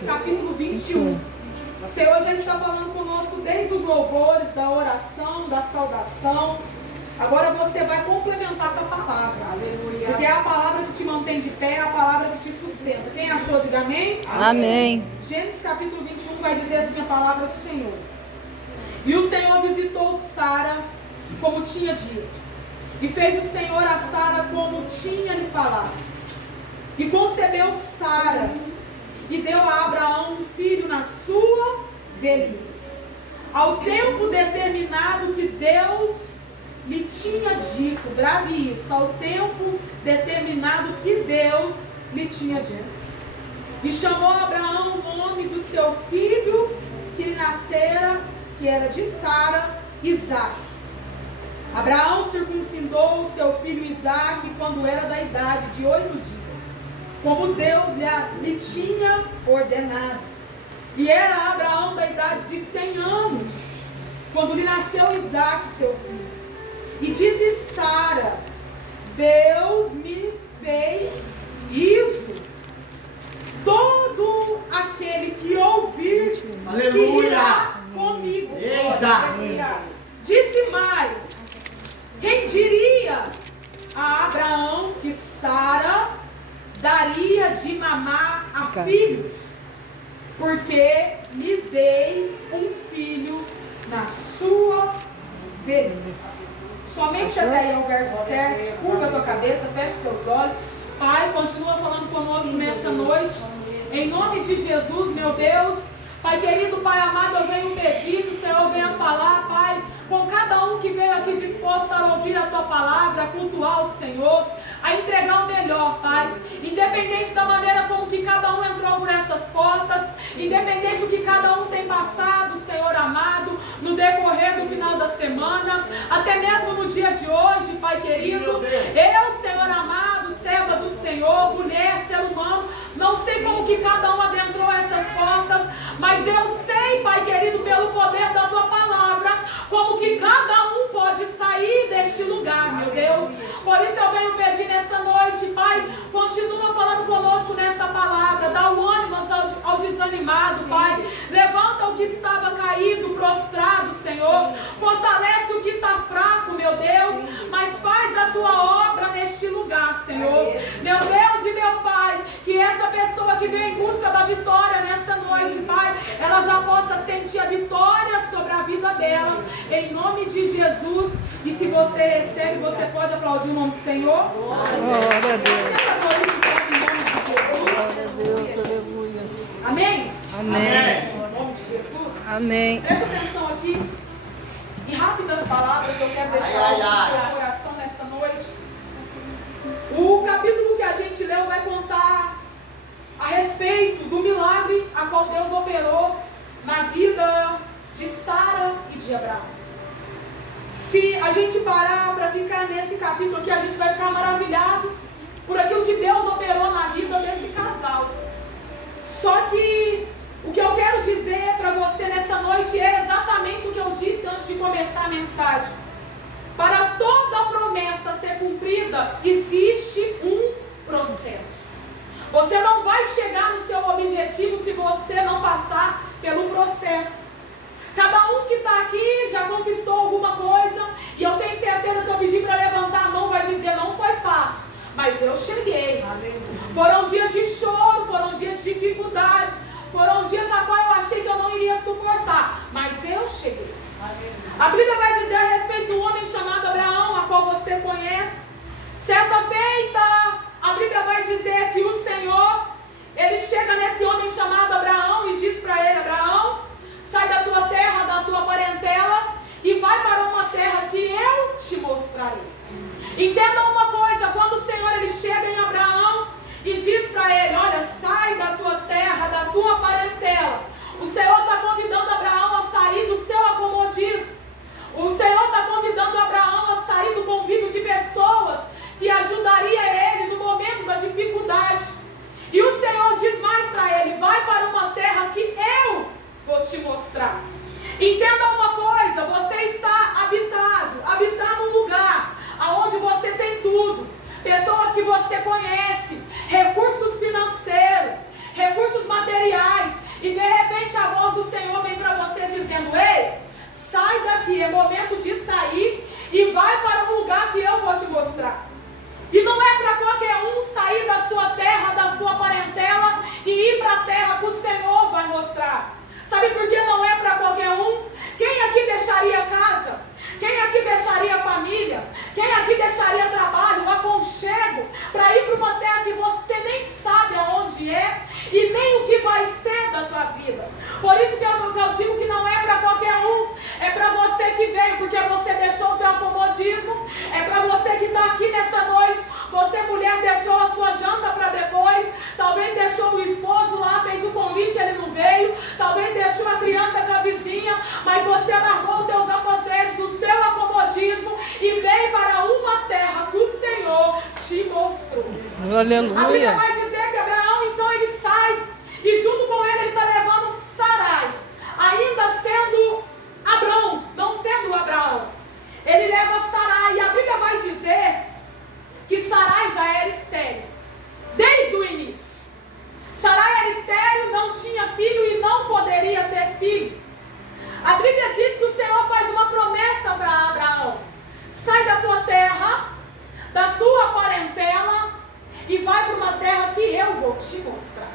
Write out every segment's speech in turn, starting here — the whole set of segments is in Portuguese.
capítulo 21. O Senhor já está falando conosco desde os louvores, da oração, da saudação. Agora você vai complementar com a palavra. Aleluia. Porque é a palavra que te mantém de pé, é a palavra que te sustenta. Quem achou, diga amém? Amém. Gênesis capítulo 21 vai dizer assim a palavra do Senhor. E o Senhor visitou Sara como tinha dito. E fez o Senhor a Sara como tinha lhe falado. E concebeu Sara e deu a Abraão um filho na sua velhice, ao tempo determinado que Deus lhe tinha dito. Grave isso, ao tempo determinado que Deus lhe tinha dito. E chamou Abraão o nome do seu filho que lhe nascera, que era de Sara, Isaque. Abraão circuncidou o seu filho Isaque quando era da idade de 8 dias, como Deus lhe tinha ordenado. E era Abraão da idade de 100 anos, quando lhe nasceu Isaque, seu filho. E disse Sara: Deus me fez riso. Todo aquele que ouvir se irá comigo. Eita. Disse mais: quem diria a Abraão que Sara daria de mamar a filhos? Porque lhe deis um filho na sua velhice. Somente até aí ao verso 7, curva a tua cabeça, fecha os teus olhos. Pai, continua falando conosco nessa noite. Em nome de Jesus, meu Deus. Pai querido, Pai amado, eu venho pedir que o Senhor venha falar, Pai, com cada um que veio aqui disposto a ouvir a Tua palavra, a cultuar o Senhor, a entregar o melhor, Pai. Independente da maneira como que cada um entrou por essas portas, independente do que cada um tem passado, Senhor amado, no decorrer do final da semana, até mesmo no dia de hoje, Pai querido, eu, Senhor amado, serva do Senhor, mulher, ser humano, não sei como que cada um adentrou essas portas, mas eu sei, Pai querido, pelo poder da Tua palavra, como que cada um pode sair deste lugar, meu Deus. Por isso eu venho pedir nessa noite, Pai, continua falando conosco nessa palavra, dá o ânimo ao desanimado, Pai. Levanta o que estava caído, prostrado, Senhor. Fortalece o que está fraco, meu Deus, mas faz a Tua obra neste lugar, Senhor. Meu Deus e meu Pai, que essa pessoa que veio em busca da vitória nessa noite, Pai, ela já possa sentir a vitória sobre a vida dela, em nome de Jesus. E se você recebe, você pode aplaudir o nome do Senhor. Glória a Deus. Glória a Deus, aleluia. Amém? Amém. Em nome de Jesus. Amém. Preste atenção aqui. Em rápidas palavras, eu quero deixar o seu coração nessa noite. O capítulo que a gente leu vai contar a respeito do milagre a qual Deus operou na vida de Sara e de Abraão. Se a gente parar para ficar nesse capítulo aqui, a gente vai ficar maravilhado por aquilo que Deus operou na vida desse casal. Só que o que eu quero dizer para você nessa noite é exatamente o que eu disse antes de começar a mensagem. Para toda promessa ser cumprida, existe um processo. Você não vai chegar no seu objetivo se você não passar pelo processo. Cada um que está aqui já conquistou alguma coisa, e eu tenho certeza, se eu pedir para levantar a mão, vai dizer: não foi fácil, mas eu cheguei. Foram dias de choro, foram dias de dificuldade, foram dias a qual eu achei que eu não iria suportar, mas eu cheguei. A Bíblia vai dizer a respeito do homem chamado Abraão, a qual você conhece. Certa feita, a Bíblia vai dizer que o Senhor, Ele chega nesse homem chamado Abraão e diz para ele: Abraão, sai da tua terra, da tua parentela e vai para uma terra que eu te mostrarei. Entenda uma coisa, quando o Senhor ele chega em Abraão e diz para ele: olha, sai da tua terra, da tua parentela, o Senhor está convidando Abraão a sair do seu acomodismo. O Senhor está convidando Abraão a sair do convívio de pessoas que ajudaria ele no momento da dificuldade. Sabe por que não é para qualquer um? Quem aqui deixaria casa? Quem aqui deixaria família? Quem aqui deixaria trabalho, um aconchego, para ir para uma terra que você nem sabe aonde é e nem o que vai ser da tua vida? Por isso que eu digo que não é para qualquer um, é para você que veio, porque você deixou o teu acomodismo, é para você que está aqui nessa noite. Você, mulher, deixou a sua janta para depois, talvez deixou o esposo lá, fez o convite, ele não veio, talvez deixou a criança com a vizinha, mas você largou os teus aposentos, o teu acomodismo e veio para uma terra que o Senhor te mostrou. Aleluia. A Bíblia vai dizer que Abraão, então, ele sai e junto com ele está levando Sarai, ainda sendo Abrão, não sendo Abraão. Ele leva Sarai e a Bíblia vai dizer que Sarai já era estéril, desde o início. Sarai era estéril, não tinha filho e não poderia ter filho. A Bíblia diz que o Senhor faz uma promessa para Abraão: sai da tua terra, da tua parentela e vai para uma terra que eu vou te mostrar.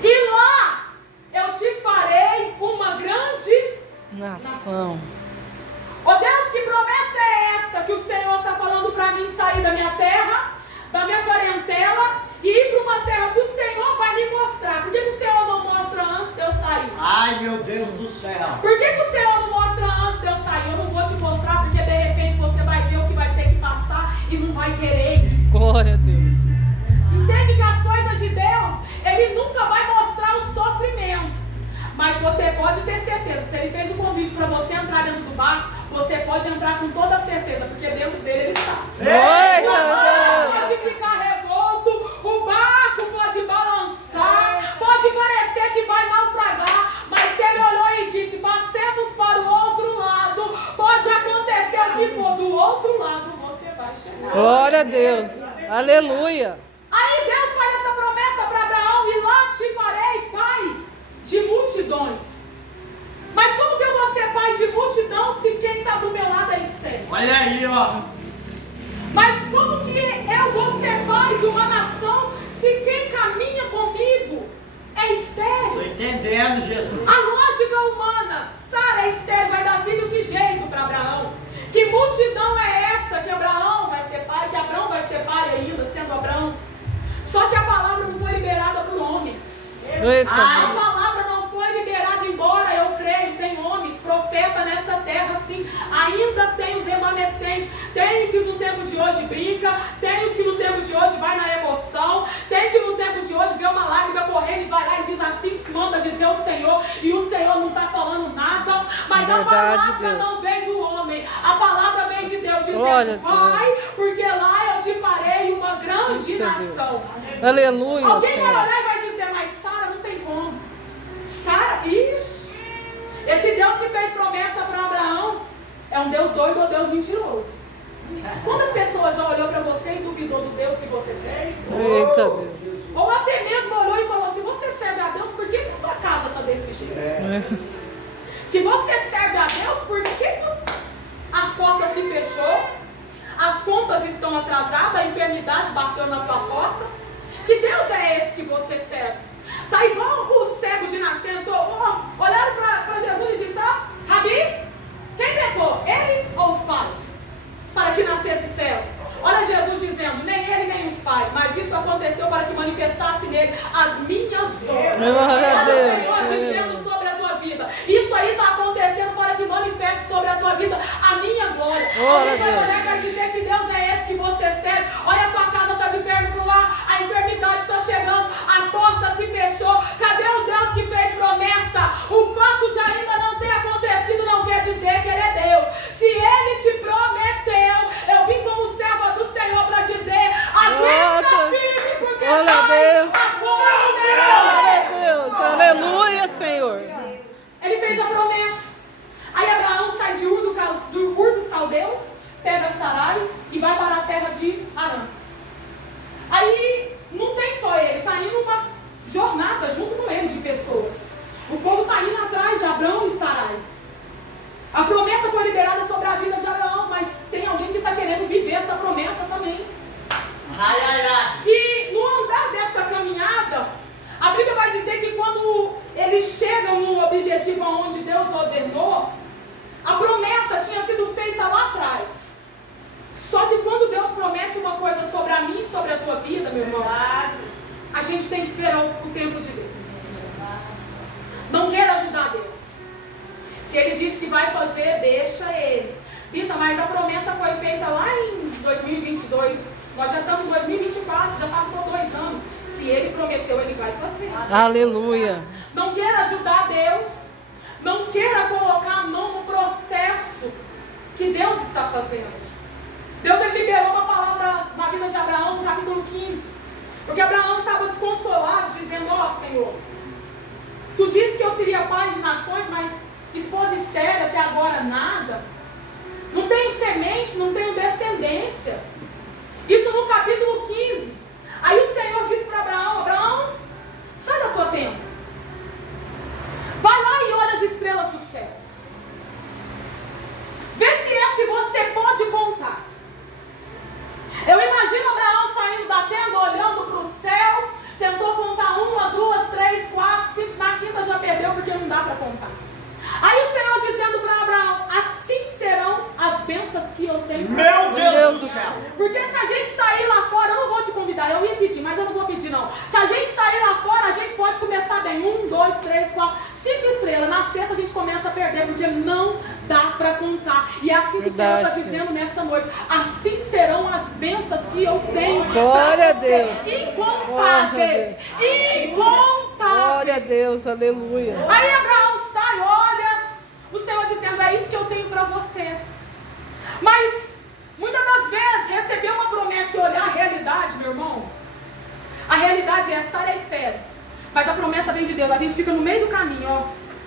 E lá eu te farei uma grande nação. Oh Deus, que promessa é essa que o Senhor está falando para mim sair da minha terra, da minha parentela e ir para uma terra que o Senhor vai me mostrar? Por que o Senhor não mostra antes de eu sair? Ai, meu Deus do céu. Por que o Senhor não mostra antes de eu sair? Eu não vou te mostrar porque de repente você vai ver o que vai ter que passar e não vai querer ir. Glória a Deus. Entende que as coisas de Deus, Ele nunca vai mostrar o sofrimento. Mas você pode ter certeza, se Ele fez um convite para você entrar dentro do barco, você pode entrar com toda certeza, porque dentro dele Ele está. O barco pode ficar revolto, o barco pode balançar, pode parecer que vai naufragar, mas se Ele olhou e disse, passemos para o outro lado, pode acontecer o que for, do outro lado você vai chegar. Glória a Deus. Aleluia. Aí Deus faz essa promessa para Abraão, e lá te farei pai de multidões. Mas como que eu vou ser pai de multidão se quem está do meu lado é estéril? Olha aí, ó. Mas como que eu vou ser pai de uma nação se quem caminha comigo é estéril? Tô entendendo, Jesus. A lógica humana, Sara é estéril, vai dar filho que jeito para Abraão? Que multidão é essa que Abraão vai ser pai, que Abraão vai ser pai ainda, sendo Abraão? Só que a palavra não foi liberada por homens. Eita. A palavra não foi liberada, embora eu creio, tem homens, profeta nessa terra, sim. Ainda tem os remanescentes, tem que no tempo de hoje brinca, tem os que no tempo de hoje vai na emoção, tem que no tempo de hoje vê uma lágrima correndo e vai lá e diz assim, se manda dizer o Senhor, e o Senhor não está falando nada, mas a palavra não vem do homem, a palavra vem de Deus, dizendo, vai, porque lá eu te farei uma grande nação. Aleluia. Alguém vai olhar e vai dizer, mas Sara não tem como. Sara, ixi, esse Deus que fez promessa para Abraão é um Deus doido ou Deus mentiroso? Quantas pessoas já olhou para você e duvidou do Deus que você serve? Eita Deus. Ou até mesmo olhou e falou assim, você serve a Deus, por que a tua casa está desse jeito? Se você serve a Deus, por que as portas se fechou? As contas estão atrasadas, a enfermidade bateu na tua porta? Que Deus é esse que você serve? Está igual o cego de nascença. Olharam para Jesus e disseram, Rabi, quem pecou? Ele ou os pais? Para que nascesse cego. Olha Jesus dizendo, nem ele nem os pais, mas isso aconteceu para que manifestasse nele as minhas obras. Glória a Deus. O Senhor dizendo sobre a tua vida. Isso aí está acontecendo para que manifeste sobre a tua vida a minha glória. Alguém vai olhar e vai dizer que Deus é esse que você serve. Olha, a tua casa está de perna para o ar, a enfermidade está chegando, a porta se fechou. Cadê o Deus que fez promessa? O fato de ainda não ter acontecido não quer dizer que Ele é Deus. Se Ele te prometeu, eu vim como serva do Senhor para dizer, aguenta firme, porque glória a Deus. Glória a Deus. Aleluia, Senhor. Ele fez a promessa. Aí Abraão sai de Ur dos Caldeus, pega Sarai e vai para a terra de Arã. Aí não tem só ele, está indo uma jornada junto com ele de pessoas. O povo está indo atrás de Abraão e Sarai. A promessa foi liberada sobre a vida de Abraão, mas tem alguém que está querendo viver essa promessa também. E no andar dessa caminhada, a Bíblia vai dizer que quando eles chegam objetiva onde Deus ordenou, a promessa tinha sido feita lá atrás. Só que quando Deus promete uma coisa sobre a mim e sobre a tua vida, meu irmão, a gente tem que esperar o tempo de Deus. Não queira ajudar Deus. Se Ele disse que vai fazer, deixa Ele. Bisa, mas a promessa foi feita lá em 2022. Nós já estamos em 2024, já passou 2 anos. Se Ele prometeu, Ele vai fazer. Aleluia. Não queira ajudar Deus. Não queira colocar a mão no processo que Deus está fazendo. Deus, Ele liberou uma palavra na vida de Abraão, no capítulo 15. Porque Abraão estava desconsolado, dizendo: ó Senhor, Tu disse que eu seria pai de nações, mas esposa estéril até agora nada. Não tenho semente, não tenho descendência. Isso no capítulo 15. Aí o Senhor disse para Abraão: Abraão, sai da tua tenda. Vai lá e olha as estrelas dos céus. Vê se você pode contar. Eu imagino Abraão saindo da tenda, olhando para o céu, tentou contar 1, 2, 3, 4, 5, na quinta já perdeu porque não dá para contar. Aí o Senhor dizendo para Abraão: assim serão as bênçãos que eu tenho. Meu Deus do céu! Porque se a gente sair lá fora, eu não vou te convidar, eu ia pedir, mas eu não vou pedir não. Se a gente sair lá fora, a gente pode começar bem, 1, 2, 3, 4, 5 estrelas. Na sexta a gente começa a perder, porque não dá para contar. E é assim que o Senhor está dizendo nessa noite: assim serão as bênçãos que eu tenho. Glória a Deus. Incontáveis. Incontáveis. Glória a Deus, aleluia. Aí Abraão sai, olha, o Senhor dizendo: é isso que eu tenho para você. Mas muitas das vezes receber uma promessa e olhar a realidade, meu irmão, a realidade é: Sara é estéril, mas a promessa vem de Deus. A gente fica no meio do caminho, ó.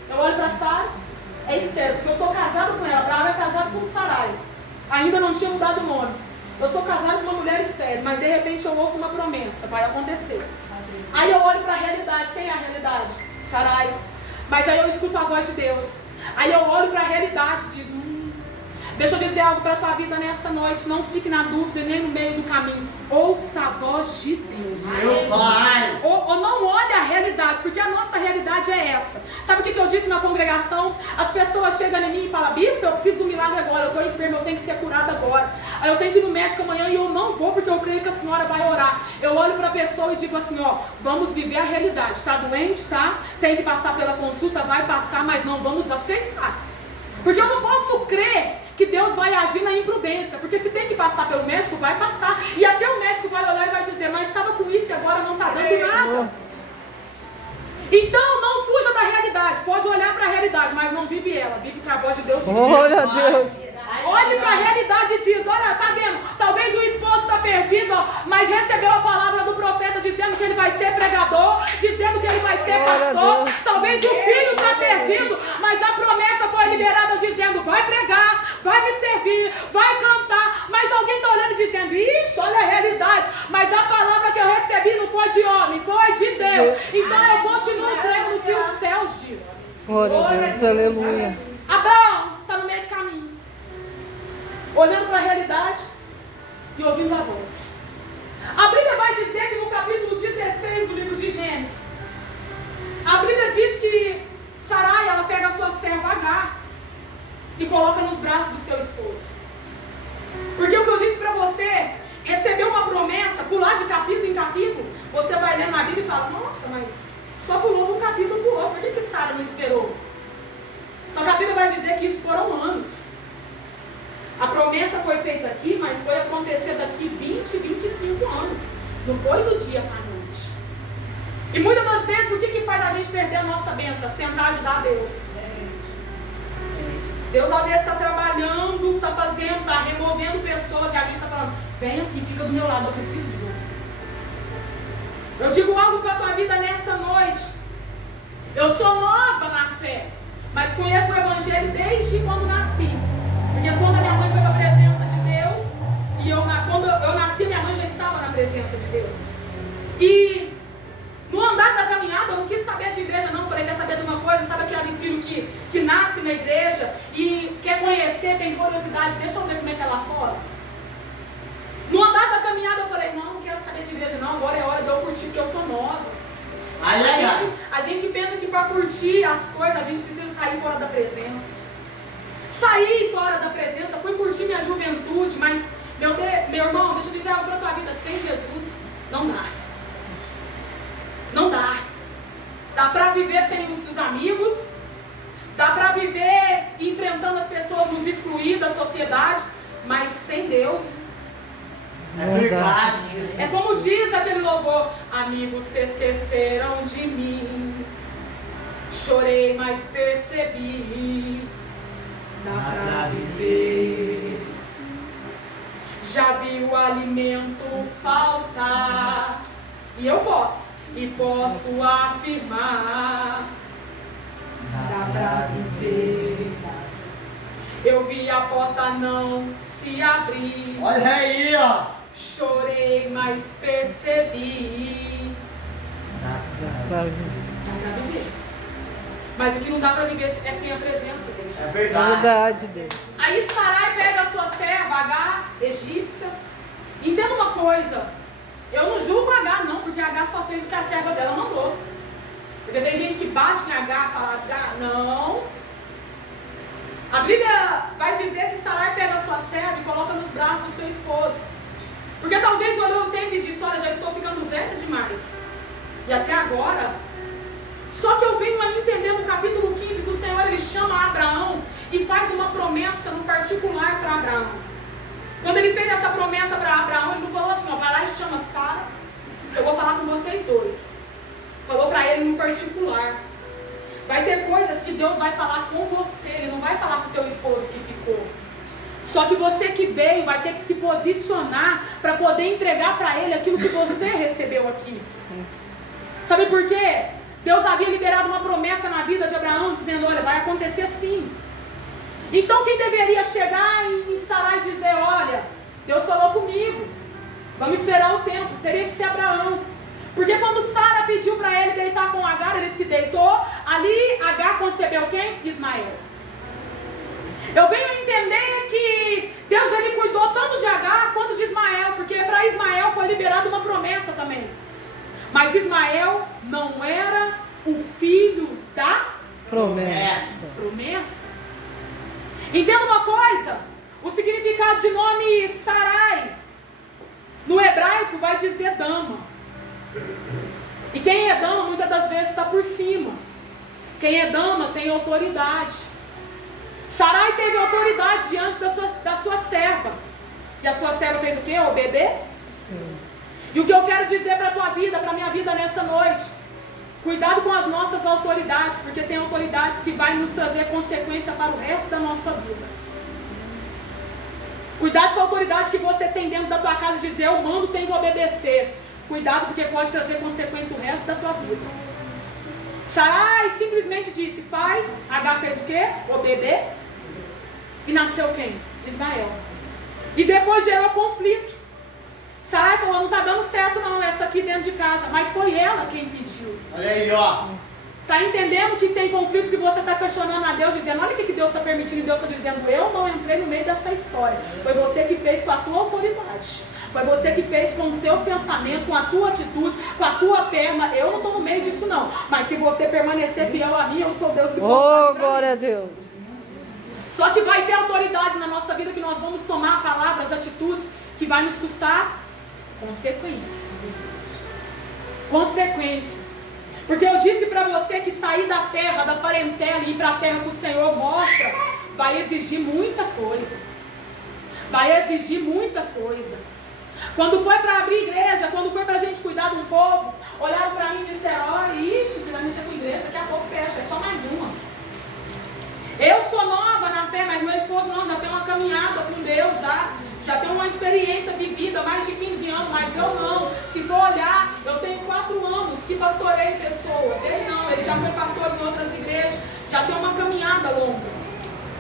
Eu olho para Sara, é estéril, porque eu sou casado com ela. Abraão é casado com Sarai, ainda não tinha mudado o nome. Eu sou casado com uma mulher estéril, mas de repente eu ouço uma promessa, vai acontecer. Aí eu olho para a realidade. Quem é a realidade? Sarai. Mas aí eu escuto a voz de Deus. Aí eu olho para a realidade e digo: deixa eu dizer algo para a tua vida nessa noite. Não fique na dúvida nem no meio do caminho. Ouça a voz de Deus. Meu Pai! Ou não olhe a realidade, porque a nossa realidade é essa. Sabe o que eu disse na congregação? As pessoas chegam em mim e falam: bispo, eu preciso do milagre agora, eu estou enfermo, eu tenho que ser curada agora. Aí eu tenho que ir no médico amanhã e eu não vou porque eu creio que a senhora vai orar. Eu olho para a pessoa e digo assim: ó, vamos viver a realidade. Está doente, tá? Tem que passar pela consulta, vai passar, mas não vamos aceitar. Porque eu não posso crer que Deus vai agir na imprudência, porque se tem que passar pelo médico, vai passar, e até o médico vai olhar e vai dizer: mas estava com isso e agora não está dando nada. Então não fuja da realidade, pode olhar para a realidade, mas não vive ela, vive com a voz de Deus. Glória a Deus. Olhe para a realidade e diz: olha, tá vendo, talvez o esposo está perdido, ó, mas recebeu a palavra do profeta dizendo que ele vai ser pregador, dizendo que ele vai ser pastor. Talvez o filho está perdido, mas a promessa foi liberada dizendo: vai pregar, vai me servir, vai cantar. Mas alguém está olhando e dizendo: ixi, olha a realidade, mas a palavra que eu recebi não foi de homem, foi de Deus. Então eu continuo crendo no que os céus dizem. Glória a Deus, aleluia. Abraão está no meio do caminho, olhando para a realidade e ouvindo a voz. A Bíblia vai dizer que no capítulo 16 do livro de Gênesis, a Bíblia diz que Sarai, ela pega a sua serva Agar e coloca nos braços do seu esposo. Porque o que eu disse para você, receber uma promessa, pular de capítulo em capítulo, você vai lendo na Bíblia e fala: nossa, mas só pulou de um capítulo para o outro, por que Sara não esperou? Só que a Bíblia vai dizer que isso foram anos. A promessa foi feita aqui, mas foi acontecer daqui 20, 25 anos. Não foi do dia para a noite. E muitas das vezes, o que faz a gente perder a nossa bênção? Tentar ajudar Deus. Deus às vezes está trabalhando, está fazendo, está removendo pessoas, e a gente está falando: vem aqui, fica do meu lado, eu preciso de você. Eu digo algo para a tua vida nessa noite. Eu sou nova na fé, mas conheço o Evangelho desde quando nasci. Porque quando a minha mãe foi para a presença de Deus, e quando eu nasci, minha mãe já estava na presença de Deus. E no andar da caminhada, eu não quis saber de igreja não. Falei: quer saber de uma coisa? Sabe aquele filho que nasce na igreja e quer conhecer, tem curiosidade, deixa eu ver como é que é lá fora. No andar da caminhada eu falei: não quero saber de igreja não, agora é hora de eu curtir, porque eu sou nova. A gente pensa que para curtir as coisas a gente precisa sair fora da presença. Saí fora da presença, fui curtir minha juventude, mas, meu irmão, deixa eu dizer algo para a tua vida, sem Jesus, não dá. Não dá. Dá para viver sem os seus amigos, dá para viver enfrentando as pessoas, nos excluir da sociedade, mas sem Deus. É verdade, Jesus. É como diz aquele louvor: amigos se esqueceram de mim, chorei, mas percebi, dá pra viver. Já vi o alimento faltar, e eu posso afirmar, dá pra viver. Eu vi a porta não se abrir, Olha aí, ó. chorei, mas percebi, dá pra viver. Mas o que não dá pra viver é sem a presença dele. É verdade. Verdade, Deus. Aí Sarai pega a sua serva, H, egípcia. Entenda uma coisa, eu não julgo H não, porque H só fez o que a serva dela mandou. Porque tem gente que bate em H e fala, H, não. A Bíblia vai dizer que Sarai pega a sua serva e coloca nos braços do seu esposo. Porque talvez olhou o tempo e disse, olha, já estou ficando velha demais. E até agora. Só que eu venho a entender no capítulo 15 que o Senhor ele chama Abraão e faz uma promessa no particular para Abraão. Quando ele fez essa promessa para Abraão, ele não falou assim, ó, vai lá e chama Sara, eu vou falar com vocês dois. Falou para ele no particular. Vai ter coisas que Deus vai falar com você, Ele não vai falar com o teu esposo que ficou. Só que você que veio vai ter que se posicionar para poder entregar para Ele aquilo que você recebeu aqui. Sabe por quê? Deus havia liberado uma promessa na vida de Abraão, dizendo, olha, vai acontecer assim. Então quem deveria chegar em Sarai e dizer, olha, Deus falou comigo, vamos esperar o tempo, teria que ser Abraão. Porque quando Sara pediu para ele deitar com Agar, ele se deitou, ali Agar concebeu quem? Ismael. Eu venho entender que Deus ele cuidou tanto de Agar quanto de Ismael, porque para Ismael foi liberada uma promessa também. Mas Ismael não era o filho da promessa. Entenda uma coisa, o significado de nome Sarai, no hebraico vai dizer dama. E quem é dama muitas das vezes está por cima. Quem é dama tem autoridade. Sarai teve autoridade diante da sua serva. E a sua serva fez o quê? O bebê? Sim. E o que eu quero dizer para a tua vida, para a minha vida nessa noite, cuidado com as nossas autoridades, porque tem autoridades que vai nos trazer consequência para o resto da nossa vida. Cuidado com a autoridade que você tem dentro da tua casa, dizer eu mando, tenho que obedecer. Cuidado porque pode trazer consequência o resto da tua vida. Sarai simplesmente disse, faz. Agar fez o quê? O bebê. E nasceu quem? Ismael. E depois gerou conflito. Sarai falou, não está dando certo não, essa aqui dentro de casa. Mas foi ela quem pediu. Olha aí, ó. Está entendendo que tem conflito, que você está questionando a Deus, dizendo, olha o que Deus está permitindo, e Deus está dizendo, eu não entrei no meio dessa história. Foi você que fez com a tua autoridade. Foi você que fez com os teus pensamentos, com a tua atitude, com a tua perna. Eu não estou no meio disso não. Mas se você permanecer fiel a mim, eu sou Deus que posso. Oh, glória a Deus. Só que vai ter autoridade na nossa vida que nós vamos tomar palavras, atitudes que vai nos custar consequência. Consequência. Porque eu disse para você que sair da terra, da parentela e ir para a terra que o Senhor mostra, vai exigir muita coisa. Vai exigir muita coisa. Quando foi para abrir igreja, quando foi para a gente cuidar de um povo, olharam para mim e disseram, olha, ixi, você vai mexer com igreja, daqui a pouco fecha, é só mais uma. Eu sou nova na fé, mas meu esposo não, já tem uma caminhada com Deus, já tem uma experiência vivida, mais de 15 anos, mas eu não. Se for olhar, eu tenho 4 anos que pastorei pessoas. Ele não, ele já foi pastor em outras igrejas, já tem uma caminhada longa.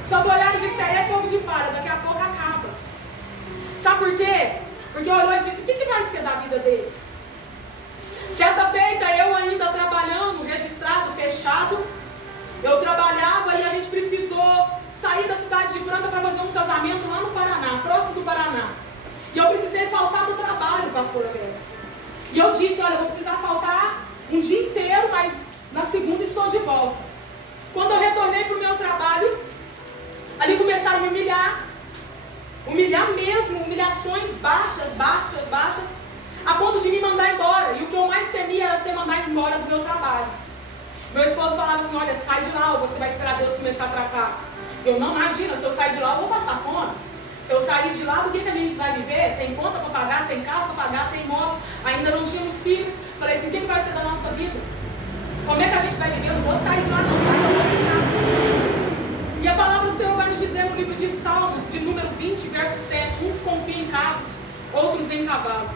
Só que olhar e disseram, é fogo de palha, daqui a pouco acaba. Sabe por quê? Porque olhou e disse, o que vai ser da vida deles? Certa feita, eu ainda trabalhando, registrado, fechado, eu trabalhava e a gente precisou sair da cidade de Franca para fazer um casamento lá no Paraná, próximo do Paraná. E eu precisei faltar do trabalho, pastora Vera. E eu disse, olha, eu vou precisar faltar um dia inteiro, mas na segunda estou de volta. Quando eu retornei para Ali começaram a me humilhar. Humilhar mesmo, humilhações baixas, a ponto de me mandar embora. E o que eu mais temia era ser mandado embora do meu trabalho. Meu esposo falava assim, olha, sai de lá, ou você vai esperar Deus começar a tratar. Eu não imagino, se eu sair de lá eu vou passar fome. Se eu sair de lá, do que a gente vai viver? Tem conta para pagar, tem carro para pagar, tem moto. Ainda não tínhamos filhos. Falei assim, o que vai ser da nossa vida? Como é que a gente vai viver? Eu não vou sair de lá não, tá? Eu vou ficar. E a palavra do Senhor vai nos dizer no livro de Salmos, de número 20, verso 7, uns confiam em carros, outros em cavalos.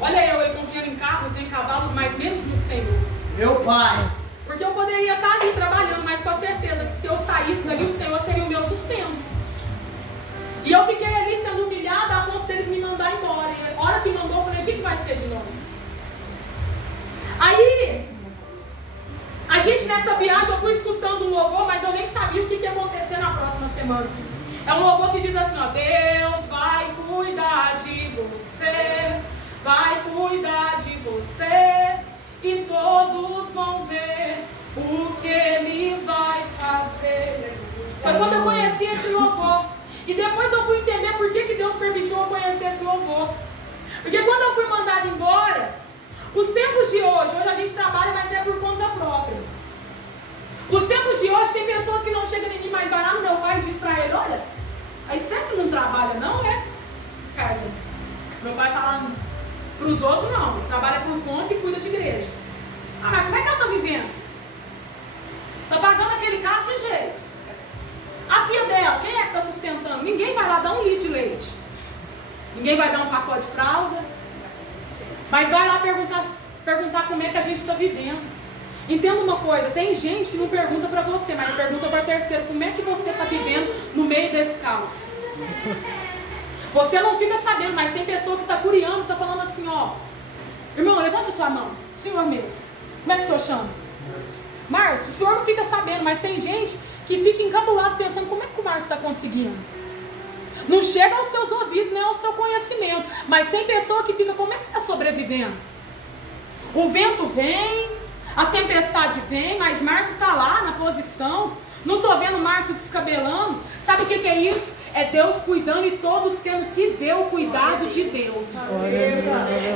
Olha eu confiando em carros, em cavalos, mas menos no Senhor. Meu pai. Porque eu poderia estar ali trabalhando, mas com a certeza que se eu saísse dali, o Senhor seria o meu sustento. E eu fiquei ali sendo humilhada a ponto deles me mandar embora. E a hora que mandou, eu falei, o que vai ser de nós? Aí, a gente nessa viagem, eu fui escutando um louvor, mas eu nem sabia o que ia acontecer na próxima semana. É um louvor que diz assim, ó, Deus vai cuidar de você, vai cuidar de você, e todos vão ver o que Ele vai fazer. Foi quando eu conheci esse louvor. E depois eu fui entender por que Deus permitiu eu conhecer esse louvor. Porque quando eu fui mandada embora, os tempos de hoje a gente trabalha, mas é por conta própria. Os tempos de hoje tem pessoas que não chegam em mim, mas vai lá no meu pai e diz pra ele, olha, a Stephanie não trabalha não, é? Carla. Meu pai fala pros outros não, eles trabalham por conta e cuida de igreja. Ah, mas como é que ela tá vivendo? Tá pagando aquele carro de jeito. A filha dela, quem é que está sustentando? Ninguém vai lá dar um litro de leite. Ninguém vai dar um pacote de fralda. Mas vai lá perguntar como é que a gente está vivendo. Entenda uma coisa, tem gente que não pergunta para você, mas pergunta para terceiro, como é que você está vivendo no meio desse caos? Você não fica sabendo, mas tem pessoa que está curiando, está falando assim, ó, irmão, levante a sua mão, senhor mesmo. Como é que o senhor chama? Márcio, o senhor não fica sabendo, mas tem gente que fica encabulado pensando como é que o Márcio está conseguindo. Não chega aos seus ouvidos, nem ao seu conhecimento. Mas tem pessoa que fica, como é que está sobrevivendo? O vento vem, a tempestade vem, mas Márcio está lá na posição. Não estou vendo o Márcio descabelando. Sabe o que é isso? É Deus cuidando e todos tendo que ver o cuidado de Deus.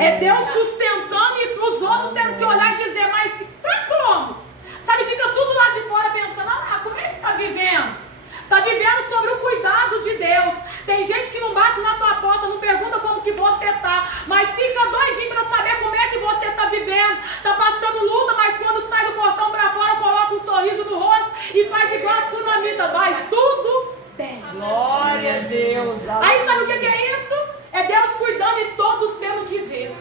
É Deus sustentando e os outros tendo que olhar e dizer, mas tá como? Sabe, fica tudo lá de fora pensando, ah, como é que está vivendo? Está vivendo sobre o cuidado de Deus. Tem gente que não bate na tua porta, não pergunta como que você está, mas fica doidinho para saber como é que você está vivendo. Está passando luta, mas quando sai do portão para fora, coloca um sorriso no rosto e faz igual a sunamita, vai tudo bem. Glória a Deus. Aí sabe o que é isso? É Deus cuidando e todos tendo que ver.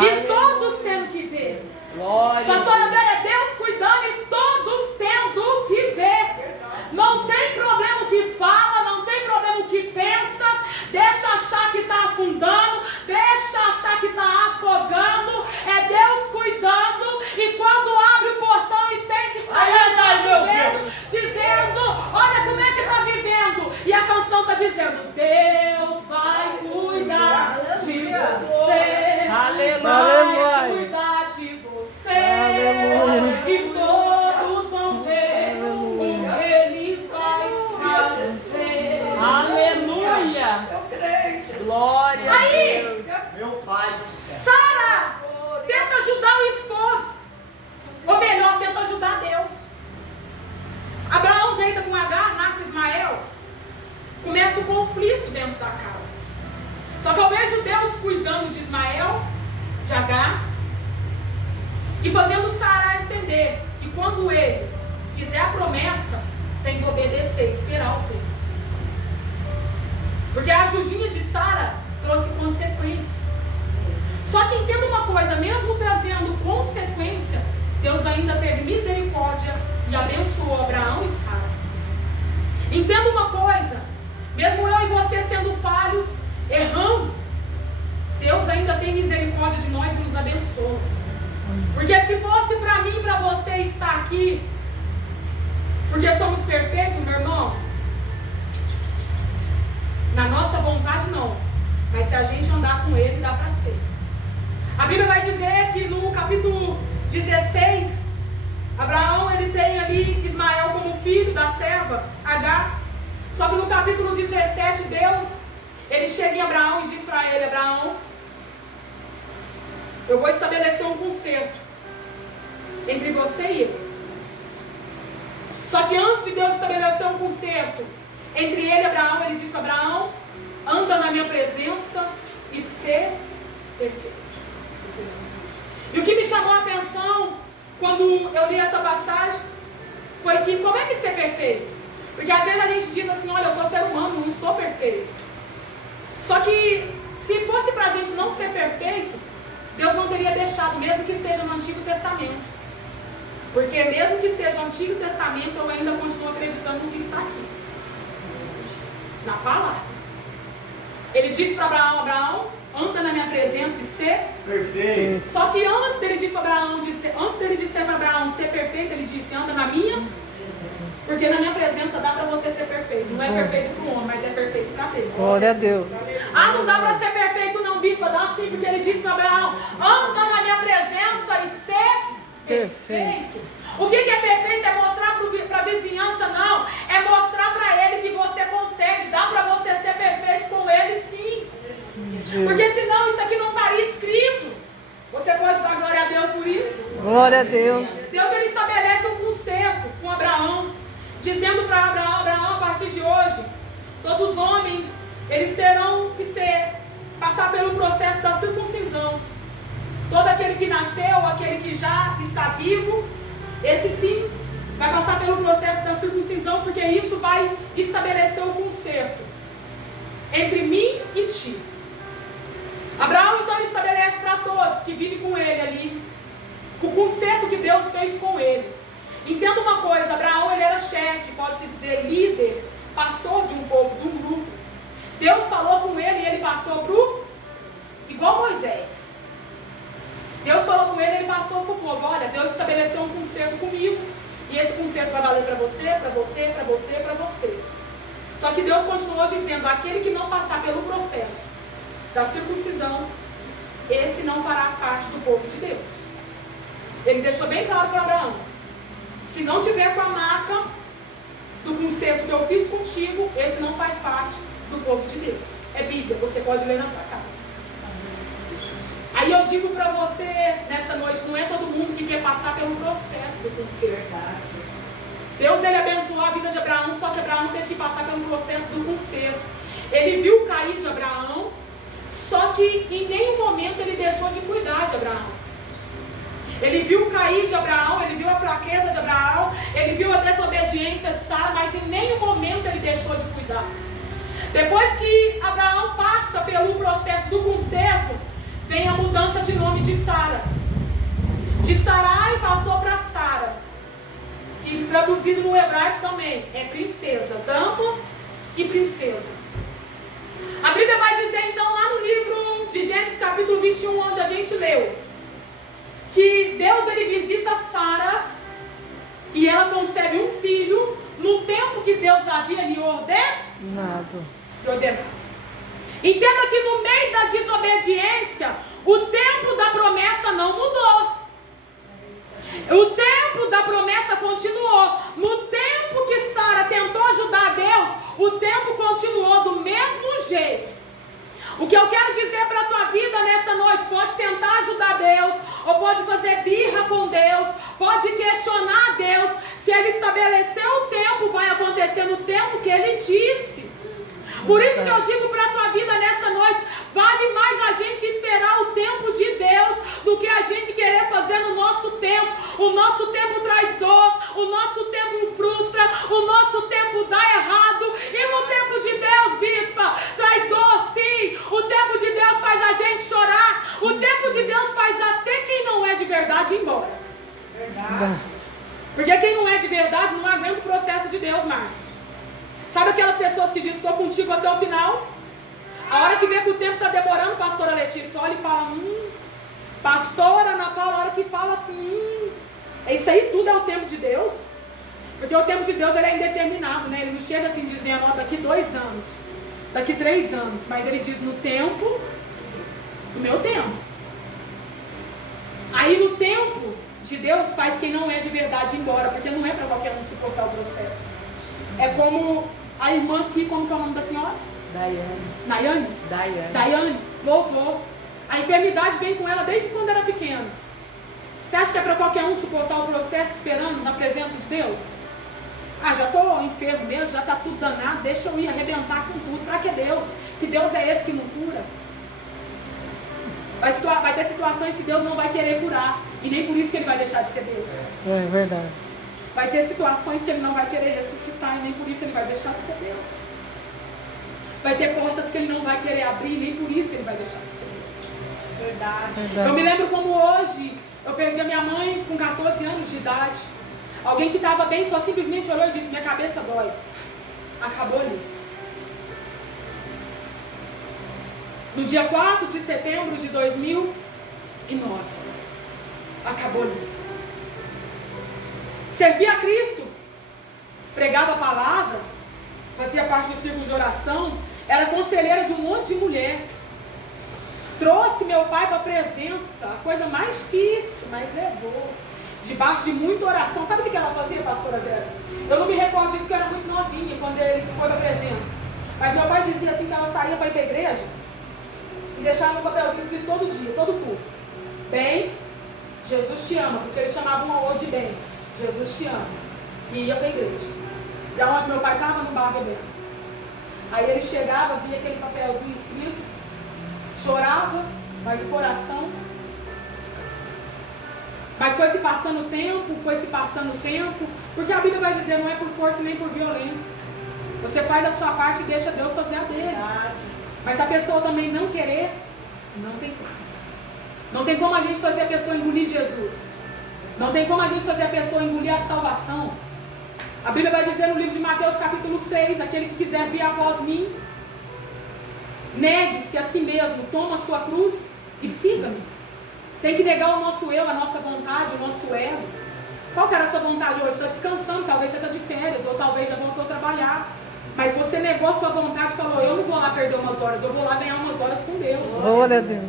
E todos tendo que ver. Glória. Pastora Vera, é Deus cuidando e todos tendo que ver. Não tem problema o que fala, não tem problema o que pensa. Deixa achar que está afundando, deixa achar que está afogando. É Deus cuidando e quando abre o portão e tem que sair dizendo, olha como é que está vivendo. E a canção está dizendo, Deus vai cuidar de você. Vai cuidar de você. Aleluia. E todos vão ver o que Ele vai fazer. Aleluia. Glória a Deus. Meu pai do céu. Sara tenta ajudar o esposo. Ou melhor, tenta ajudar Deus. Abraão deita com Agar, nasce Ismael. Começa o conflito dentro da casa. Só que eu vejo Deus cuidando de Ismael, de Agar, e fazendo Sara entender que quando ele fizer a promessa, tem que obedecer, esperar o tempo. Porque a ajudinha de Sara trouxe consequência. Só que entenda uma coisa, mesmo trazendo consequência, Deus ainda teve misericórdia e abençoou Abraão e Sara. Entenda uma coisa, mesmo eu e você sendo falhos, errando, Deus ainda tem misericórdia de nós e nos abençoa. Porque se fosse para mim e para você estar aqui, porque somos perfeitos, meu irmão, na nossa vontade não, mas se a gente andar com Ele, dá para ser. A Bíblia vai dizer que no capítulo 16, Abraão ele tem ali Ismael como filho da serva, capítulo 17, Deus, ele chega em Abraão e diz para ele: Abraão, eu vou estabelecer um concerto entre você e ele. Só que antes de Deus estabelecer um concerto entre ele e Abraão, ele diz para Abraão: anda na minha presença e ser perfeito. E o que me chamou a atenção quando eu li essa passagem foi que, como é que ser perfeito? Porque às vezes a gente diz assim: olha, eu sou ser humano, não sou perfeito. Só que se fosse para a gente não ser perfeito, Deus não teria deixado, mesmo que esteja no Antigo Testamento. Porque mesmo que seja o Antigo Testamento, eu ainda continuo acreditando no que está aqui, na palavra. Ele disse para Abraão: Abraão, anda na minha presença e ser perfeito. Só que antes dele dizer para Abraão ser perfeito, ele disse: anda na minha, porque na minha presença dá para você ser perfeito. Não é perfeito para o homem, mas é perfeito para Deus. Glória a Deus. Ah, não dá para ser perfeito não, bispo. Dá sim, porque ele disse para Abraão: anda na minha presença e ser perfeito. O que é perfeito? É mostrar para a vizinhança? Não. É mostrar para ele que você consegue. Dá para você ser perfeito com ele, sim. Porque senão isso aqui não estaria escrito. Você pode dar glória a Deus por isso? Glória a Deus. Deus, ele estabelece um concerto com Abraão, dizendo para Abraão: Abraão, a partir de hoje, todos os homens, eles terão que passar pelo processo da circuncisão. Todo aquele que nasceu, aquele que já está vivo, esse sim vai passar pelo processo da circuncisão, porque isso vai estabelecer o concerto entre mim e ti. Abraão então estabelece para todos que vivem com ele ali o concerto que Deus fez com ele. Entenda uma coisa: Abraão, ele era chefe, pode-se dizer líder, pastor de um povo, de um grupo. Deus falou com ele e ele passou igual Moisés. Deus falou com ele e ele passou para o povo: olha, Deus estabeleceu um concerto comigo, e esse concerto vai valer para você, para você, para você, para você. Só que Deus continuou dizendo: aquele que não passar pelo processo da circuncisão, esse não fará parte do povo de Deus. Ele deixou bem claro para Abraão: se não tiver com a marca do concerto que eu fiz contigo, esse não faz parte do povo de Deus. É Bíblia, você pode ler na tua casa. Aí eu digo para você nessa noite: não é todo mundo que quer passar pelo processo do concerto. Deus, ele abençoou a vida de Abraão, só que Abraão teve que passar pelo processo do concerto. Ele viu o cair de Abraão, só que em nenhum momento ele deixou de cuidar de Abraão. Ele viu o cair de Abraão, ele viu a fraqueza de Abraão, ele viu a desobediência de Sara, mas em nenhum momento ele deixou de cuidar. Depois que Abraão passa pelo processo do concerto, vem a mudança de nome de Sara. De Sarai passou para Sara, que traduzido no hebraico também é princesa, dama e princesa. A Bíblia vai dizer então lá no livro de Gênesis capítulo 21, onde a gente leu, que Deus, ele visita Sara e ela concebe um filho no tempo que Deus havia lhe ordenado. Entenda que no meio da desobediência, o tempo da promessa não mudou. O tempo da promessa continuou. No tempo que Sara tentou ajudar Deus, o tempo continuou do mesmo jeito. O que eu quero dizer para a tua vida nessa noite: pode tentar ajudar Deus, ou pode fazer birra com Deus, pode questionar Deus. Se Ele estabeleceu o tempo, vai acontecer no tempo que Ele disse. Por isso que eu digo para a tua vida nessa noite: vale mais a gente esperar o tempo de Deus do que a gente querer fazer no nosso tempo. O nosso tempo traz dor, o nosso tempo frustra, o nosso tempo dá errado. E no tempo de Deus, bispa, traz dor sim. O tempo de Deus faz a gente chorar. O tempo de Deus faz até quem não é de verdade ir embora. Verdade. Porque quem não é de verdade não aguenta o processo de Deus mais. Sabe aquelas pessoas que dizem: estou contigo até o final? A hora que vê que o tempo está demorando, pastora Letícia olha e fala: pastora Ana Paula, a hora que fala assim: isso aí tudo é o tempo de Deus? Porque o tempo de Deus, ele é indeterminado, né? Ele não chega assim dizendo: ó, daqui 2 anos, daqui 3 anos, mas ele diz: no tempo do meu tempo. Aí no tempo de Deus faz quem não é de verdade ir embora, porque não é para qualquer um suportar o processo. É como A irmã aqui, como que é o nome da senhora? Daiane. Daiane, louvor. A enfermidade vem com ela desde quando era pequena. Você acha que é para qualquer um suportar o processo esperando na presença de Deus? Ah, já estou enfermo mesmo, já está tudo danado, deixa eu ir arrebentar com tudo. Para que Deus? Que Deus é esse que não cura? Vai ter situações que Deus não vai querer curar. E nem por isso que Ele vai deixar de ser Deus. É verdade. Vai ter situações que Ele não vai querer ressuscitar. E nem por isso Ele vai deixar de ser Deus. Vai ter portas que Ele não vai querer abrir. E nem por isso Ele vai deixar de ser Deus. Verdade. Eu me lembro como hoje eu perdi a minha mãe com 14 anos de idade. Alguém que estava bem só simplesmente olhou e disse: minha cabeça dói. Acabou ali. No dia 4 de setembro de 2009. Acabou ali. Servia a Cristo. Pregava a palavra. Fazia parte do círculo de oração. Era conselheira de um monte de mulher. Trouxe meu pai para a presença. A coisa mais difícil, mas levou. Debaixo de muita oração. Sabe o que ela fazia, pastora Vera? Eu não me recordo disso porque eu era muito novinha quando eles foram para a presença. Mas meu pai dizia assim que ela saía para ir para a igreja e deixava um papelzinho escrito todo dia, todo culto. Bem, Jesus te ama, porque eles chamavam um ao outro de bem. Jesus te ama. E ia para a igreja. E aonde meu pai estava, no bar bebendo. Aí ele chegava, via aquele papelzinho escrito, chorava, mas o coração. Mas foi se passando o tempo, porque a Bíblia vai dizer, não é por força nem por violência. Você faz a sua parte e deixa Deus fazer a dele. Mas se a pessoa também não querer, não tem como. Não tem como a gente fazer a pessoa engolir Jesus. Não tem como a gente fazer a pessoa engolir a salvação. A Bíblia vai dizer no livro de Mateus capítulo 6, aquele que quiser vir após mim, negue-se a si mesmo, toma a sua cruz e siga-me. Tem que negar o nosso eu, a nossa vontade, o nosso ego. Qual que era a sua vontade hoje? Você está descansando, talvez você está de férias, ou talvez já voltou a trabalhar. Mas você negou a sua vontade e falou, eu não vou lá perder umas horas, eu vou lá ganhar umas horas com Deus. Glória a Deus.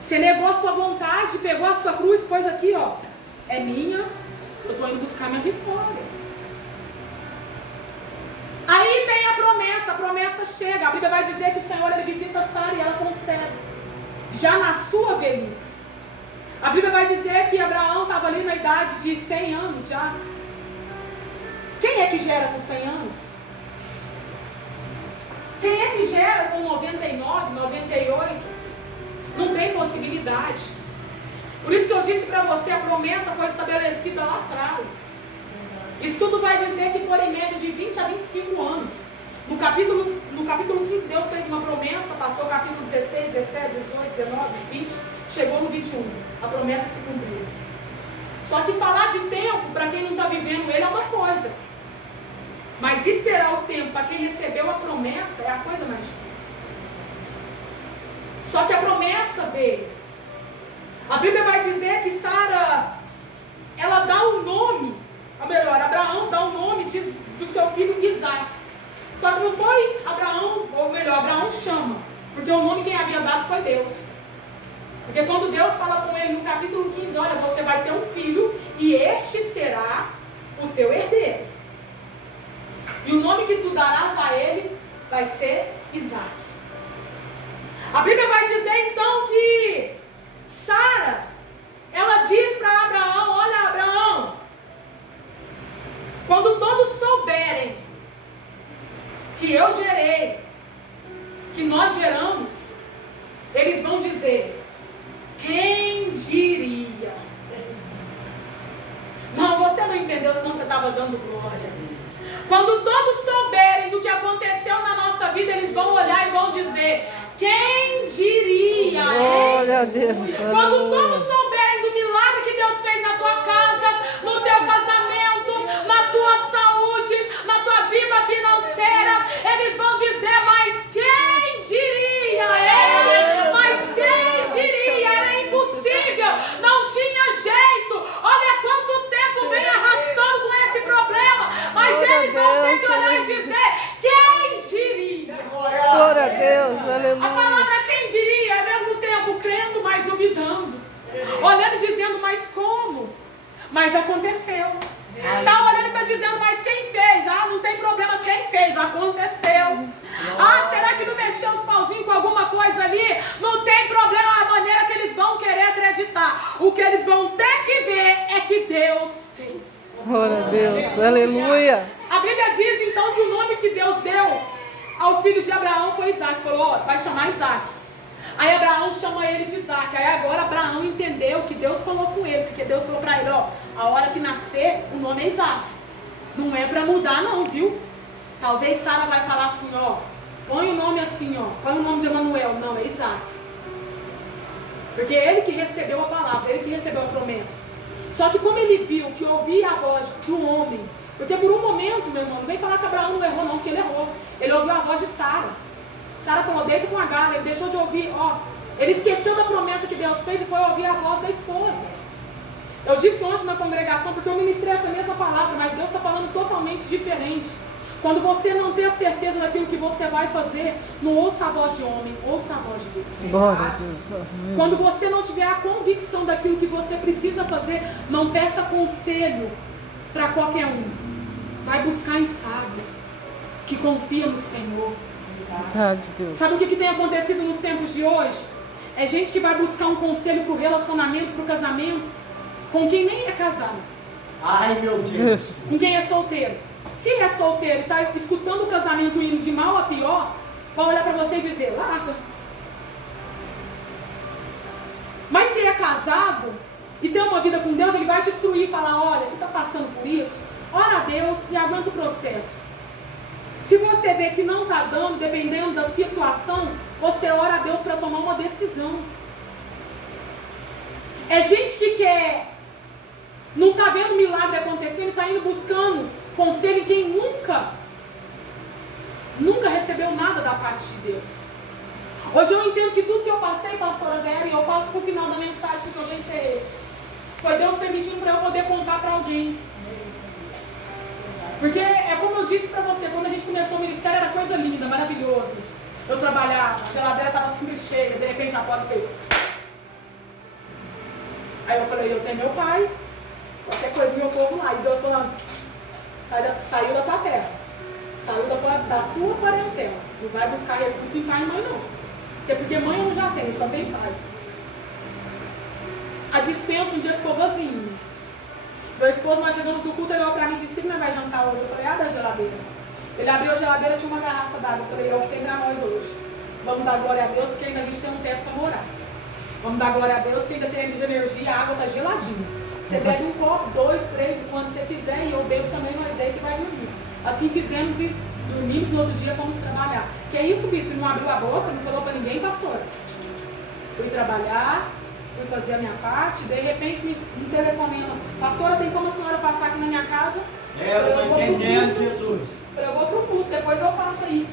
Você negou a sua vontade, pegou a sua cruz, pôs aqui, ó. É minha, eu estou indo buscar minha vitória. Aí tem a promessa chega. A Bíblia vai dizer que o Senhor ele visita Sara e ela concede. Já na sua velhice. A Bíblia vai dizer que Abraão estava ali na idade de 100 anos já. Quem é que gera com 100 anos? Quem é que gera com 99, 98? Não tem possibilidade. Por isso que eu disse para você, a promessa foi estabelecida lá atrás. Isso tudo vai dizer que foram em média de 20 a 25 anos. No capítulo 15, Deus fez uma promessa, passou o capítulo 16, 17, 18, 19, 20, chegou no 21. A promessa se cumpriu. Só que falar de tempo, para quem não está vivendo ele, é uma coisa. Mas esperar o tempo para quem recebeu a promessa é a coisa mais difícil. Só que a promessa veio. A Bíblia vai dizer que Sara, ela dá um nome, ou melhor, Abraão dá o nome do seu filho Isaac. Só que não foi Abraão, ou melhor, Abraão chama, porque o nome quem havia dado foi Deus. Porque quando Deus fala com ele no capítulo 15, olha, você vai ter um filho e este será o teu herdeiro. E o nome que tu darás a ele vai ser Isaac. A Bíblia vai dizer então que Sara, ela diz para Abraão, olha Abraão, quando todos souberem que eu gerei, que nós geramos, eles vão dizer, quem diria? Não, você não entendeu, senão você estava dando glória. Quando todos souberem do que aconteceu na nossa vida, eles vão olhar e vão dizer, quem diria? Glória a Deus. Quando todos souberem do milagre que Deus fez na tua casa, no teu casamento, na tua saúde, na tua vida financeira, eles vão dizer, mas quem diria? Mas quem diria? Era impossível, não tinha jeito. Olha quanto tempo vem arrastando com esse problema, mas eles vão ter que olhar e dizer, quem diria? Glória a Deus, aleluia. A palavra quem diria é ao mesmo tempo crendo, mas duvidando. Olhando e dizendo, mas como? Mas aconteceu. Está olhando e está dizendo, mas quem fez? Ah, não tem tem problema quem fez, aconteceu. Ah, será que não mexeu os pauzinhos com alguma coisa ali? Não tem problema a maneira que eles vão querer acreditar. O que eles vão ter que ver é que Deus fez. Glória a Deus. Aleluia. A Bíblia diz então que o nome que Deus deu ao filho de Abraão foi Isaac. Falou, ó, vai chamar Isaac. Aí Abraão chama ele de Isaac. Aí agora Abraão entendeu que Deus falou com ele. Porque Deus falou para ele, ó, a hora que nascer, o nome é Isaac. Não é para mudar não, viu? Talvez Sara vai falar assim, ó, põe o nome assim, ó, põe o nome de Emanuel. Não, é Isaac. Porque é ele que recebeu a palavra, ele que recebeu a promessa. Só que como ele viu que ouvia a voz do homem, porque por um momento, meu irmão, não vem falar que Abraão não errou não, porque ele errou. Ele ouviu a voz de Sara. Sara falou, deita com Agar, ele deixou de ouvir, ó. Ele esqueceu da promessa que Deus fez e foi ouvir a voz da esposa. Eu disse ontem na congregação, porque eu ministrei essa mesma palavra, mas Deus está falando totalmente diferente. Quando você não tem a certeza daquilo que você vai fazer, não ouça a voz de homem, ouça a voz de Deus. Glória a Deus. Quando você não tiver a convicção daquilo que você precisa fazer, não peça conselho para qualquer um. Vai buscar em sábios que confiam no Senhor. Sabe o que tem acontecido nos tempos de hoje? É gente que vai buscar um conselho para o relacionamento, para o casamento, com quem nem é casado. Ai, meu Deus. Com quem é solteiro. Se é solteiro e está escutando o casamento indo de mal a pior, vai olhar para você e dizer, larga. Mas se é casado e tem uma vida com Deus, ele vai te instruir e falar, olha, você está passando por isso, ora a Deus e aguenta o processo. Se você vê que não está dando, dependendo da situação, você ora a Deus para tomar uma decisão. É gente que quer, não está vendo milagre acontecendo e está indo buscando conselho em quem nunca recebeu nada da parte de Deus. Hoje eu entendo que tudo que eu passei, pastora Vera, e eu passo para o final da mensagem, porque eu já encerrei, foi Deus permitindo para eu poder contar para alguém. Porque é como eu disse para você, quando a gente começou o ministério era coisa linda, maravilhosa. Eu trabalhava, a geladeira estava sempre cheia, de repente a porta fez. Aí eu falei, eu tenho meu pai, qualquer coisinha eu corro lá. E Deus falando, saiu da tua terra, saiu da tua parentela. Não vai buscar recurso em pai e mãe não. Até porque mãe eu já tenho, só tem pai. A dispensa um dia ficou vazia. Meu esposo, nós chegamos no culto, ele olhou pra mim e disse, o que nós vai jantar hoje? Eu falei, da geladeira. Ele abriu a geladeira, tinha uma garrafa d'água. Eu falei, é o que tem pra nós hoje. Vamos dar glória a Deus, porque ainda a gente tem um teto pra morar. Vamos dar glória a Deus, que ainda tem energia, a água tá geladinha. Você bebe um copo, 2, 3, quando você quiser, e eu bebo também, nós deita e vai dormir. Assim fizemos e dormimos, no outro dia fomos trabalhar. Que é isso, bispo? Ele não abriu a boca, não falou pra ninguém, pastora. Fui trabalhar, fui fazer a minha parte, de repente me telefonando, pastora, tem como a senhora passar aqui na minha casa? Eu estou entendendo, Jesus. Eu vou pro culto, depois eu passo aí.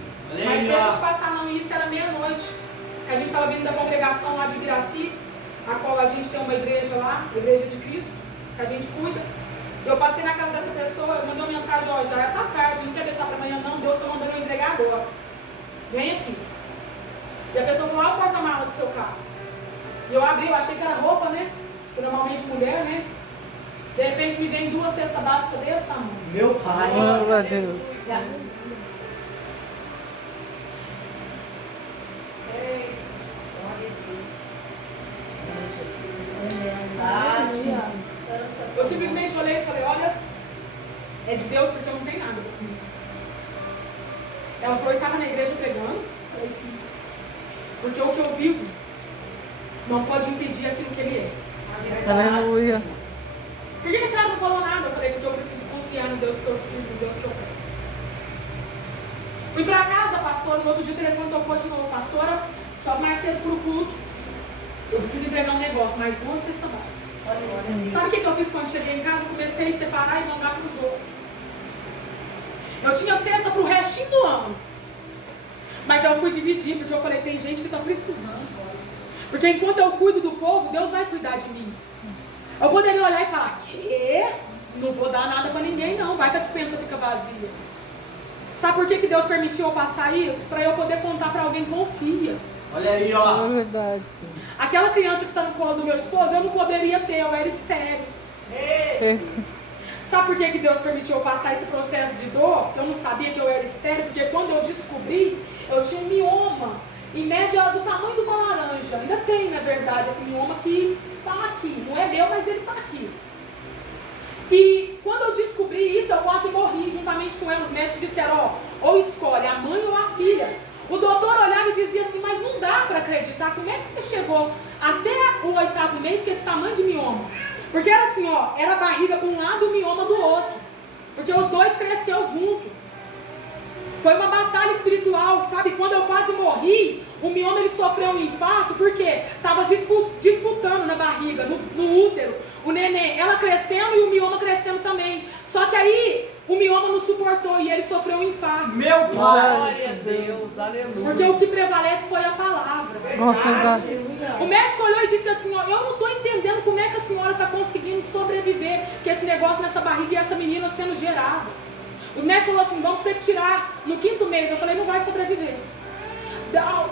Mas deixa eu te passar não, isso era meia-noite. A gente estava vindo da congregação lá de Ibiraci, a qual a gente tem uma igreja lá, a Igreja de Cristo, que a gente cuida. Eu passei na casa dessa pessoa, eu mandei uma mensagem, ó, já tá tarde, não quer deixar para amanhã não, Deus está mandando eu entregar agora. Vem aqui. E a pessoa falou, olha o porta-mala do seu carro. E eu abri, eu achei que era roupa, né? Porque normalmente mulher, né? De repente me vem 2 cestas básicas desse tamanho. Meu pai. Glória a Deus. Eu simplesmente olhei e falei, olha, é de Deus porque eu não tenho nada. Ela falou, estava na igreja pregando. Eu falei, sim. Porque o que eu vivo não pode impedir aquilo que ele é. Aleluia. Por que a senhora não falou nada? Eu falei, porque eu preciso confiar no Deus que eu sirvo, no Deus que eu prego. Fui para casa, pastora, no outro dia o telefone tocou de novo. Pastora, sobe mais cedo para o culto. Eu preciso entregar um negócio, mais 2 cestas básicas. Sabe o que eu fiz quando cheguei em casa? Eu comecei a separar e mandar para os outros. Eu tinha cesta para o restinho do ano. Mas eu fui dividir, porque eu falei, tem gente que está precisando. Porque enquanto eu cuido do povo, Deus vai cuidar de mim. Eu poderia olhar e falar, quê? Não vou dar nada para ninguém não, vai que a dispensa fica vazia. Sabe por que Deus permitiu eu passar isso? Para eu poder contar para alguém, confia. Olha aí, ó. É verdade. Aquela criança que está no colo do meu esposo, eu não poderia ter, eu era estéril. Sabe por que Deus permitiu eu passar esse processo de dor? Eu não sabia que eu era estéril, porque quando eu descobri, eu tinha um mioma, em média do tamanho de uma laranja. Ainda tem, na verdade, esse mioma que está aqui. Não é meu, mas ele está aqui. E quando eu descobri isso, eu quase morri juntamente com ela. Os médicos disseram, ó, ou escolhe a mãe ou a filha. O doutor olhava e dizia assim, mas não dá para acreditar. Como é que você chegou até o 8º mês com esse tamanho de mioma? Porque era assim, ó, era a barriga para um lado e o mioma do outro. Porque os dois cresceram junto. Foi uma batalha espiritual, sabe? Quando eu quase morri, o mioma ele sofreu um infarto, porque estava disputando na barriga, no útero, o neném, ela crescendo e o mioma crescendo também. Só que aí, o mioma não suportou e ele sofreu um infarto. Meu pai! Glória a Deus, aleluia. Porque o que prevalece foi a palavra. O médico olhou e disse assim, ó, eu não estou entendendo como é que a senhora está conseguindo sobreviver com esse negócio nessa barriga e essa menina sendo gerada. Os médicos falaram assim, vamos ter que tirar no 5º mês. Eu falei, não vai sobreviver.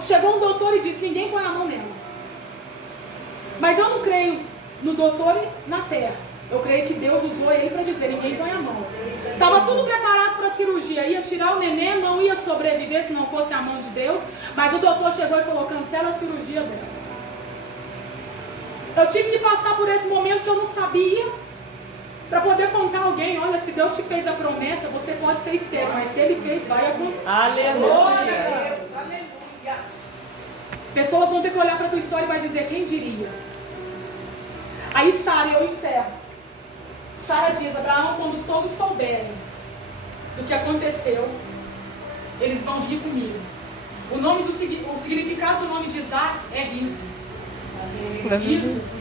Chegou um doutor e disse, ninguém põe a mão nela. Mas eu não creio no doutor e na terra. Eu creio que Deus usou ele para dizer, ninguém põe a mão. Estava tudo preparado para a cirurgia. Ia tirar o neném, não ia sobreviver se não fosse a mão de Deus. Mas o doutor chegou e falou, cancela a cirurgia dela. Eu tive que passar por esse momento que eu não sabia, para poder contar a alguém, olha, se Deus te fez a promessa, você pode ser estéril, mas se Ele fez, vai acontecer. Aleluia. Pessoas vão ter que olhar para a tua história e vai dizer, quem diria? Aí Sara, eu encerro. Sara diz, Abraão, quando todos souberem do que aconteceu, eles vão rir comigo. O significado do nome de Isaac é riso. Riso.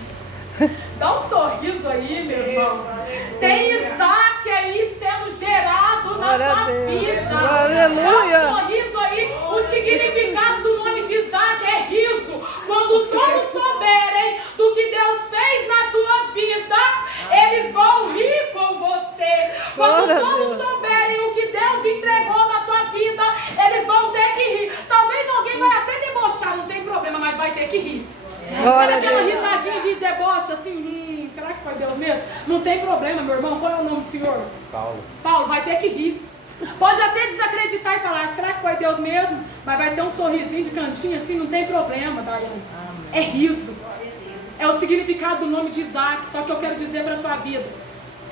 Dá um sorriso aí, meu irmão. Tem Isaac aí sendo gerado na tua vida. Aleluia. Dá um sorriso aí. O significado do nome de Isaac é riso. Quando todos souberem do que Deus fez na tua vida, eles vão rir com você. Quando todos souberem o que Deus entregou na tua vida, eles vão ter que rir. Talvez alguém vai até debochar, não tem problema, mas vai ter que rir. Sabe aquela risadinha de deboche assim, será que foi Deus mesmo? Não tem problema, meu irmão, qual é o nome do senhor? Paulo. Paulo, vai ter que rir. Pode até desacreditar e falar, será que foi Deus mesmo? Mas vai ter um sorrisinho de cantinho assim, não tem problema, Daiane. É riso. É o significado do nome de Isaac, só que eu quero dizer para a tua vida.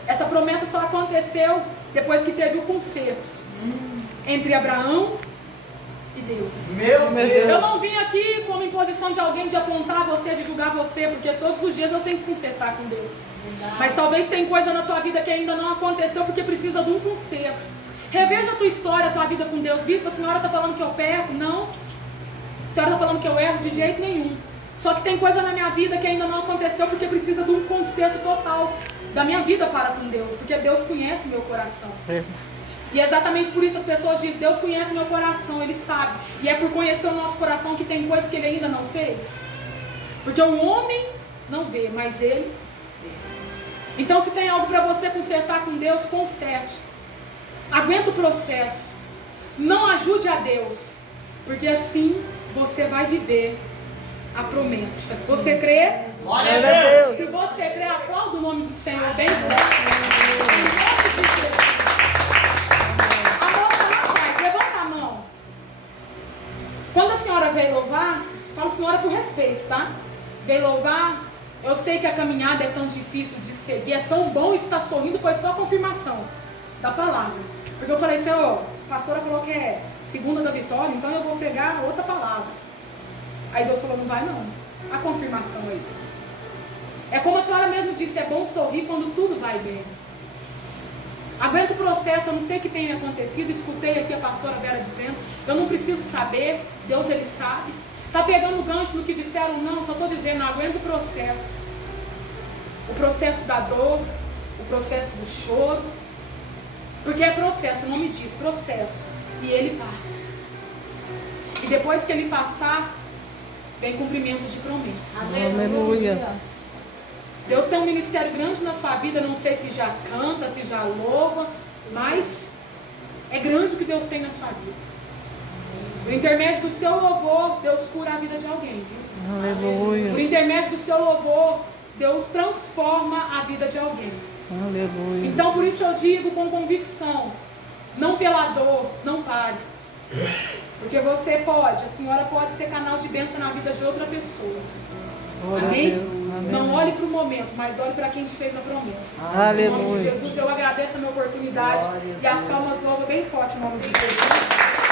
Essa promessa só aconteceu depois que teve o concerto entre Abraão e Deus. Meu Deus! Eu não vim aqui como imposição de alguém de apontar você, de julgar você, porque todos os dias eu tenho que consertar com Deus. Mas talvez tem coisa na tua vida que ainda não aconteceu porque precisa de um conserto. Reveja a tua história, a tua vida com Deus. Bispo, a senhora está falando que eu peco? Não. A senhora está falando que eu erro? De jeito nenhum. Só que tem coisa na minha vida que ainda não aconteceu porque precisa de um conserto total da minha vida para com Deus. Porque Deus conhece meu coração. E é exatamente por isso as pessoas dizem, Deus conhece meu coração, Ele sabe. E é por conhecer o nosso coração que tem coisas que Ele ainda não fez. Porque o homem não vê, mas Ele vê. Então se tem algo para você consertar com Deus, conserte. Aguenta o processo. Não ajude a Deus. Porque assim você vai viver a promessa. Você crê? Glória a Deus! Se você crê, aplauda o nome do Senhor bem forte. Quando a senhora veio louvar, falo senhora por respeito, tá? Veio louvar, eu sei que a caminhada é tão difícil de seguir, é tão bom estar sorrindo, foi só a confirmação da palavra. Porque eu falei, Senhor, a pastora falou que é segunda da vitória, então eu vou pegar outra palavra. Aí Deus falou, não vai não. A confirmação aí. É como a senhora mesmo disse, é bom sorrir quando tudo vai bem. Aguenta o processo, eu não sei o que tem acontecido, escutei aqui a pastora Vera dizendo, eu não preciso saber, Deus Ele sabe. Está pegando gancho no que disseram, não, só estou dizendo, aguenta o processo. O processo da dor, o processo do choro. Porque é processo, o nome diz, processo. E ele passa. E depois que ele passar, vem cumprimento de promessa. Aleluia. Deus tem um ministério grande na sua vida, não sei se já canta, se já louva, mas é grande o que Deus tem na sua vida. Por intermédio do seu louvor, Deus cura a vida de alguém, viu? Aleluia. Por intermédio do seu louvor, Deus transforma a vida de alguém. Aleluia. Então, por isso eu digo com convicção, não pela dor, não pare. Porque você pode, a senhora pode ser canal de bênção na vida de outra pessoa. Glória a Amém? Deus. Amém. Não olhe para o momento, mas olhe para quem te fez a promessa. Aleluia. Em nome de Jesus, eu agradeço a minha oportunidade. E as palmas louvam bem forte em nome de Jesus.